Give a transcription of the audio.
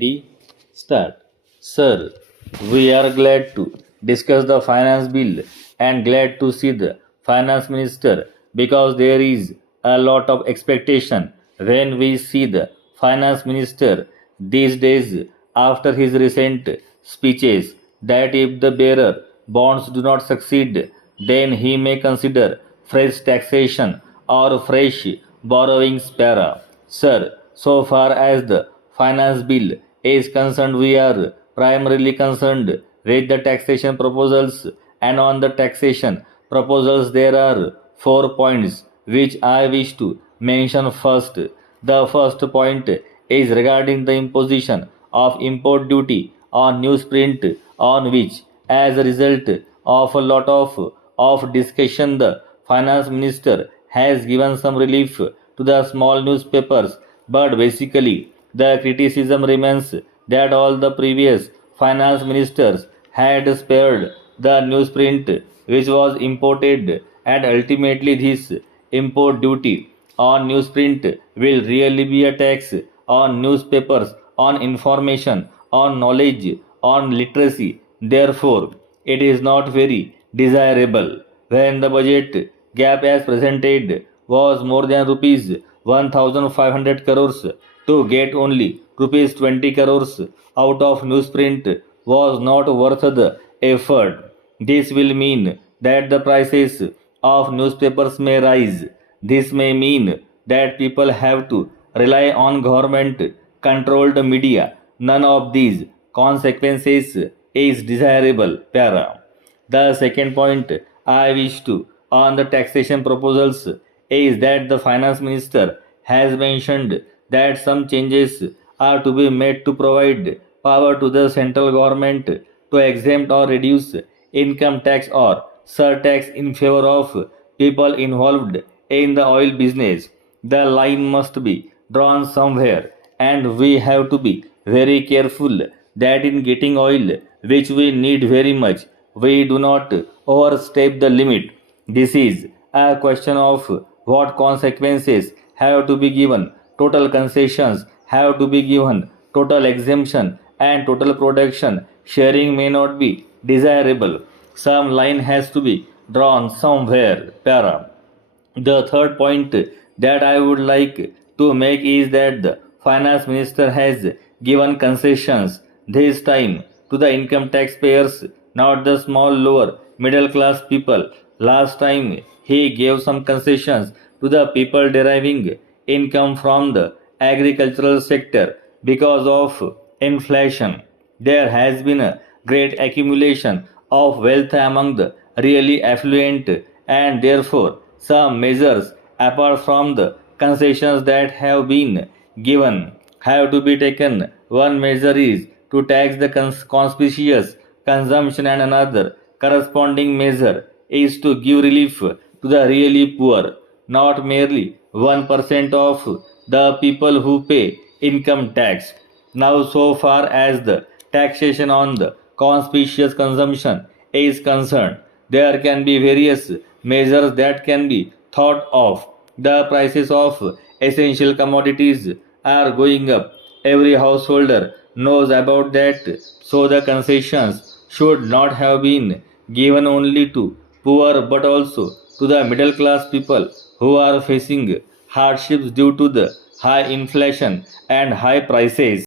Ready? Start. Sir, we are glad to discuss the finance bill and glad to see the finance minister because there is a lot of expectation when we see the finance minister these days after his recent speeches that if the bearer bonds do not succeed, then he may consider fresh taxation or fresh borrowing para. Sir, so far as the finance bill is concerned, we are primarily concerned with the taxation proposals, and on the taxation proposals, there are 4 points which I wish to mention first. The first point is regarding the imposition of import duty on newsprint, on which, as a result of a lot of discussion, the finance minister has given some relief to the small newspapers, but basically the criticism remains that all the previous finance ministers had spared the newsprint which was imported, and ultimately this import duty on newsprint will really be a tax on newspapers, on information, on knowledge, on literacy. Therefore, it is not very desirable. When the budget gap as presented was more than rupees 1500 crores, to get only rupees 20 crores out of newsprint was not worth the effort. This will mean that the prices of newspapers may rise. This may mean that people have to rely on government controlled media. None of these consequences is desirable. Para. The second point I wish to on the taxation proposals is that the finance minister has mentioned that some changes are to be made to provide power to the central government to exempt or reduce income tax or surtax in favor of people involved in the oil business. The line must be drawn somewhere, and we have to be very careful that in getting oil, which we need very much, we do not overstep the limit. This is a question of what consequences have to be given, total concessions have to be given, total exemption and total production sharing may not be desirable. Some line has to be drawn somewhere. Para. The third point that I would like to make is that the finance minister has given concessions this time to the income taxpayers, not the small lower middle class people. Last time he gave some concessions to the people deriving income from the agricultural sector because of inflation. There has been a great accumulation of wealth among the really affluent, and therefore some measures apart from the concessions that have been given have to be taken. One measure is to tax the conspicuous consumption, and another corresponding measure is to give relief to the really poor, not merely 1% of the people who pay income tax. Now, so far as the taxation on the conspicuous consumption is concerned, there can be various measures that can be thought of. The prices of essential commodities are going up. Every householder knows about that, so the concessions should not have been given only to poor but also to the middle class people who are facing hardships due to the high inflation and high prices.